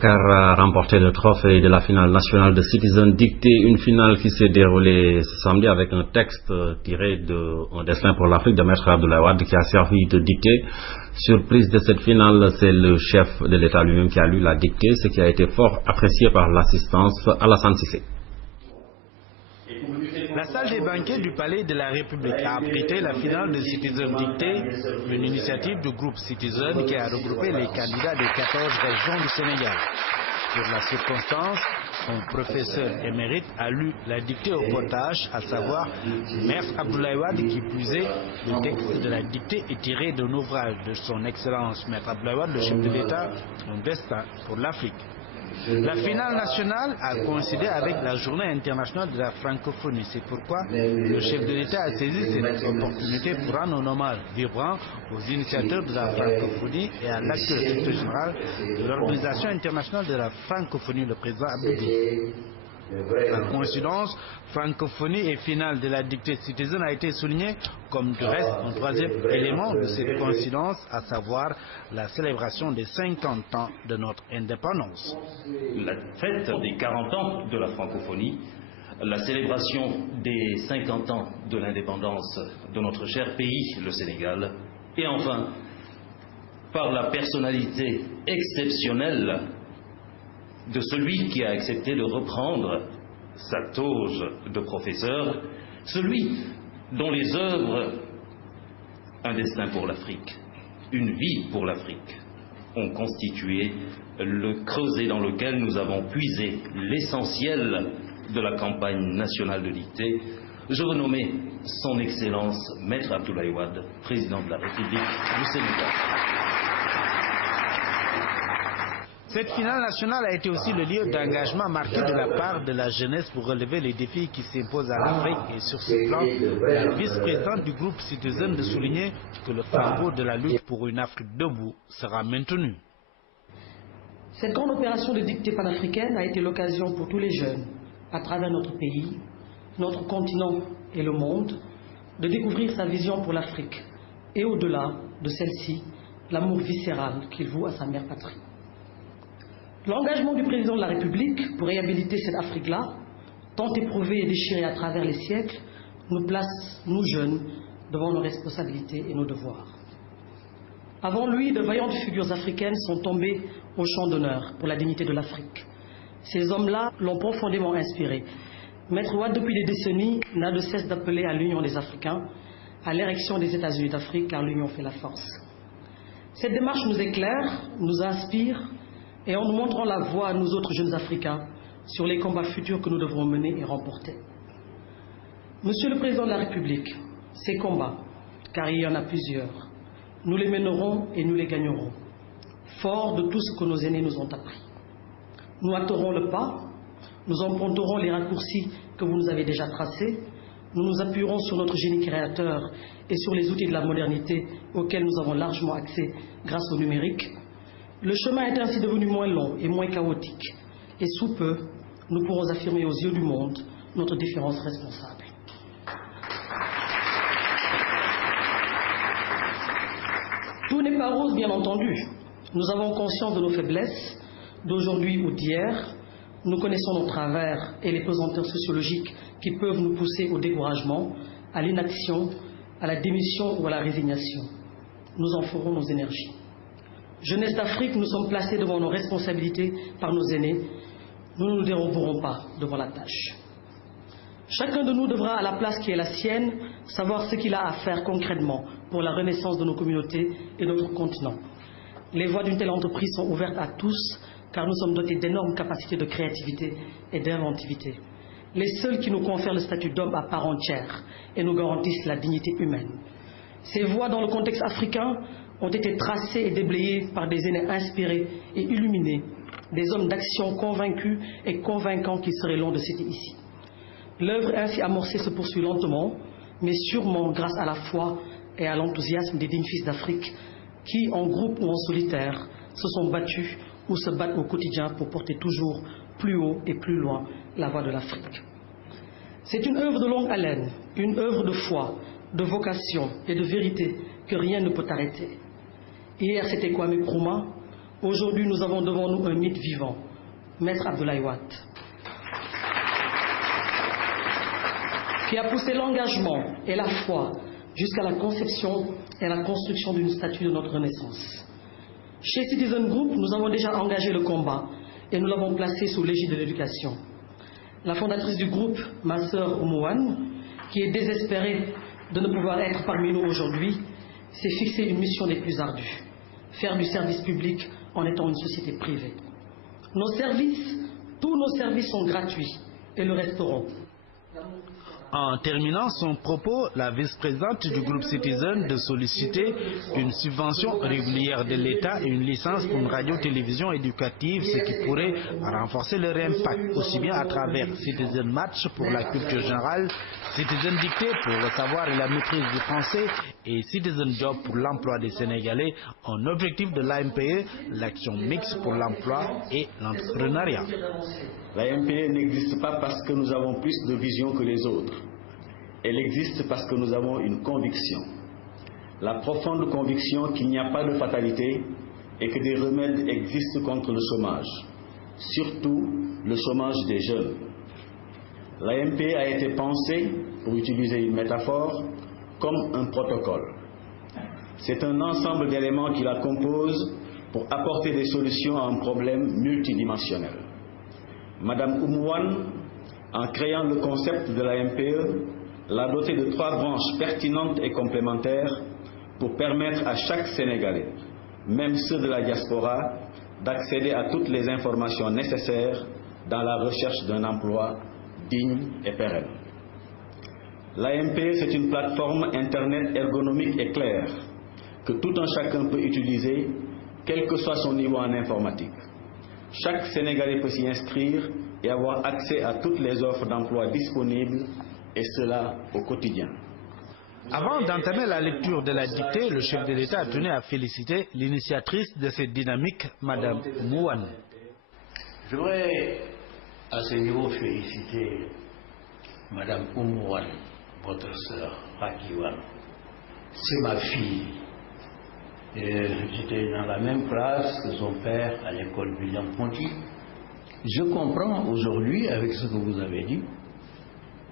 car a remporté le trophée de la finale nationale de Citizen Dicté, une finale qui s'est déroulée ce samedi avec un texte tiré d'un destin pour l'Afrique de Maître Abdoulaye Wade qui a servi de dictée. Surprise de cette finale, c'est le chef de l'État lui-même qui a lu la dictée, ce qui a été fort apprécié par l'assistance Alassane Cissé. La salle des banquets du Palais de la République a abrité la finale de Citizen Dicté, une initiative du groupe Citizen qui a regroupé les candidats des 14 régions du Sénégal. Pour la circonstance, son professeur émérite a lu la dictée au potage, à savoir Maître Abdoulaye Wade, qui plus est, le texte de la dictée est tiré d'un ouvrage de son Excellence Maître Abdoulaye Wade, le chef de l'État, un destin pour l'Afrique. La finale nationale a coïncidé avec la journée internationale de la francophonie. C'est pourquoi le chef de l'État a saisi cette opportunité pour rendre un hommage vibrant aux initiateurs de la francophonie et à l'acteur directeur général de l'Organisation internationale de la francophonie, le président Abdou Diouf. La coïncidence francophonie et finale de la dictée Citizen a été soulignée comme du reste un troisième élément de cette coïncidence, à savoir la célébration des 50 ans de notre indépendance. La fête des 40 ans de la francophonie, la célébration des 50 ans de l'indépendance de notre cher pays, le Sénégal, et enfin, par la personnalité exceptionnelle de celui qui a accepté de reprendre sa toge de professeur, celui dont les œuvres, un destin pour l'Afrique, une vie pour l'Afrique, ont constitué le creuset dans lequel nous avons puisé l'essentiel de la campagne nationale de dictée. Je veux nommer son Excellence Maître Abdoulaye Wade, président de la République du Sénégal. Cette finale nationale a été aussi le lieu d'engagement marqué de la part de la jeunesse pour relever les défis qui s'imposent à l'Afrique. Et sur ce plan, la vice-présidente du groupe Citizen de souligner que le flambeau de la lutte pour une Afrique debout sera maintenu. Cette grande opération de dictée panafricaine a été l'occasion pour tous les jeunes, à travers notre pays, notre continent et le monde, de découvrir sa vision pour l'Afrique et au-delà de celle-ci, l'amour viscéral qu'il voue à sa mère patrie. L'engagement du président de la République pour réhabiliter cette Afrique-là, tant éprouvée et déchirée à travers les siècles, nous place, nous jeunes, devant nos responsabilités et nos devoirs. Avant lui, de vaillantes figures africaines sont tombées au champ d'honneur pour la dignité de l'Afrique. Ces hommes-là l'ont profondément inspiré. Maître Wade, depuis des décennies, n'a de cesse d'appeler à l'union des Africains, à l'érection des États-Unis d'Afrique, car l'union fait la force. Cette démarche nous éclaire, nous inspire, et en nous montrant la voie à nous autres jeunes Africains sur les combats futurs que nous devrons mener et remporter. Monsieur le Président de la République, ces combats, car il y en a plusieurs, nous les mènerons et nous les gagnerons, forts de tout ce que nos aînés nous ont appris. Nous hâterons le pas, nous emprunterons les raccourcis que vous nous avez déjà tracés, nous nous appuierons sur notre génie créateur et sur les outils de la modernité auxquels nous avons largement accès grâce au numérique. Le chemin est ainsi devenu moins long et moins chaotique, et sous peu, nous pourrons affirmer aux yeux du monde notre différence responsable. Tout n'est pas rose, bien entendu. Nous avons conscience de nos faiblesses, d'aujourd'hui ou d'hier. Nous connaissons nos travers et les pesanteurs sociologiques qui peuvent nous pousser au découragement, à l'inaction, à la démission ou à la résignation. Nous en ferons nos énergies. Jeunesse d'Afrique, nous sommes placés devant nos responsabilités par nos aînés. Nous ne nous déroberons pas devant la tâche. Chacun de nous devra, à la place qui est la sienne, savoir ce qu'il a à faire concrètement pour la renaissance de nos communautés et de notre continent. Les voies d'une telle entreprise sont ouvertes à tous, car nous sommes dotés d'énormes capacités de créativité et d'inventivité. Les seuls qui nous confèrent le statut d'homme à part entière et nous garantissent la dignité humaine. Ces voies, dans le contexte africain, ont été tracés et déblayés par des aînés inspirés et illuminés, des hommes d'action convaincus et convaincants qu'il serait long de citer ici. L'œuvre ainsi amorcée se poursuit lentement, mais sûrement grâce à la foi et à l'enthousiasme des dignes fils d'Afrique qui, en groupe ou en solitaire, se sont battus ou se battent au quotidien pour porter toujours plus haut et plus loin la voix de l'Afrique. C'est une œuvre de longue haleine, une œuvre de foi, de vocation et de vérité que rien ne peut arrêter. Hier, c'était Kwame Nkrumah, Aujourd'hui, nous avons devant nous un mythe vivant, Maître Abdoulaye Wade, qui a poussé l'engagement et la foi jusqu'à la conception et la construction d'une statue de notre Renaissance. Chez Citizen Group, nous avons déjà engagé le combat et nous l'avons placé sous l'égide de l'éducation. La fondatrice du groupe, ma sœur Oumouane, qui est désespérée de ne pouvoir être parmi nous aujourd'hui, s'est fixé une mission des plus ardues, faire du service public en étant une société privée. Nos services, tous nos services sont gratuits et le resteront. En terminant son propos, la vice-présidente du groupe Citizen de solliciter une subvention régulière de l'État et une licence pour une radio-télévision éducative, ce qui pourrait renforcer leur impact, aussi bien à travers Citizen Match pour la culture générale, Citizen Dicté pour le savoir et la maîtrise du français et Citizen Job pour l'emploi des Sénégalais, en objectif de l'AMPE, l'action mixte pour l'emploi et l'entrepreneuriat. L'AMPE n'existe pas parce que nous avons plus de vision que les autres. Elle existe parce que nous avons une conviction. La profonde conviction qu'il n'y a pas de fatalité et que des remèdes existent contre le chômage, surtout le chômage des jeunes. L'AMPE a été pensée, pour utiliser une métaphore, comme un protocole. C'est un ensemble d'éléments qui la composent pour apporter des solutions à un problème multidimensionnel. Madame Oumouane, en créant le concept de la MPE, l'a doté de 3 branches pertinentes et complémentaires pour permettre à chaque Sénégalais, même ceux de la diaspora, d'accéder à toutes les informations nécessaires dans la recherche d'un emploi digne et pérenne. La MPE, c'est une plateforme Internet ergonomique et claire que tout un chacun peut utiliser, quel que soit son niveau en informatique. Chaque Sénégalais peut s'y inscrire et avoir accès à toutes les offres d'emploi disponibles, et cela au quotidien. Avant d'entamer la lecture de la dictée, le chef de l'État a tenu à féliciter l'initiatrice de cette dynamique, Madame Oumouane. Je voudrais à ce niveau féliciter Madame Oumouane, votre sœur Rakiwan. C'est ma fille. J'étais dans la même classe que son père à l'école William-Ponty. Je comprends aujourd'hui, avec ce que vous avez dit,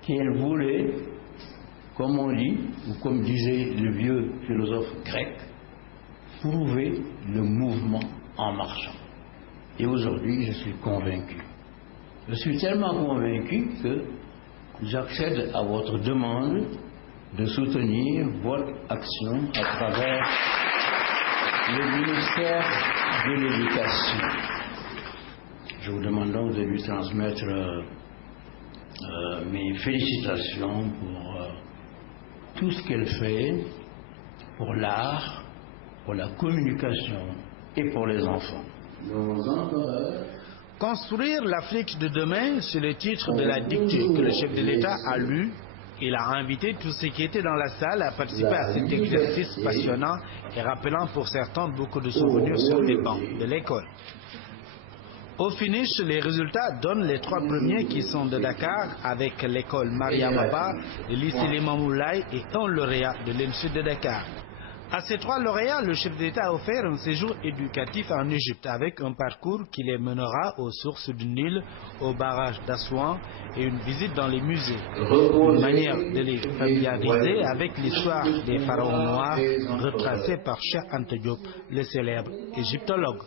qu'elle voulait, comme on dit, ou comme disait le vieux philosophe grec, prouver le mouvement en marchant. Et aujourd'hui, je suis convaincu. Je suis tellement convaincu que j'accède à votre demande de soutenir votre action à travers le ministère de l'Éducation. Je vous demande donc de lui transmettre mes félicitations pour tout ce qu'elle fait pour l'art, pour la communication et pour les enfants. Construire l'Afrique de demain, c'est le titre de la dictée que le chef de l'État a lu. Il a invité tous ceux qui étaient dans la salle à participer à cet exercice passionnant et rappelant pour certains beaucoup de souvenirs sur les bancs de l'école. Au finish, les résultats donnent les 3 premiers qui sont de Dakar avec l'école Mariam Abba, le lycée Limamoulaye et un lauréat de l'ENSU de Dakar. À ces 3 lauréats, le chef d'État a offert un séjour éducatif en Égypte avec un parcours qui les mènera aux sources du Nil, au barrage d'Assouan et une visite dans les musées. Une manière de les familiariser avec l'histoire des pharaons noirs retracée par Cheikh Anta Diop, le célèbre égyptologue.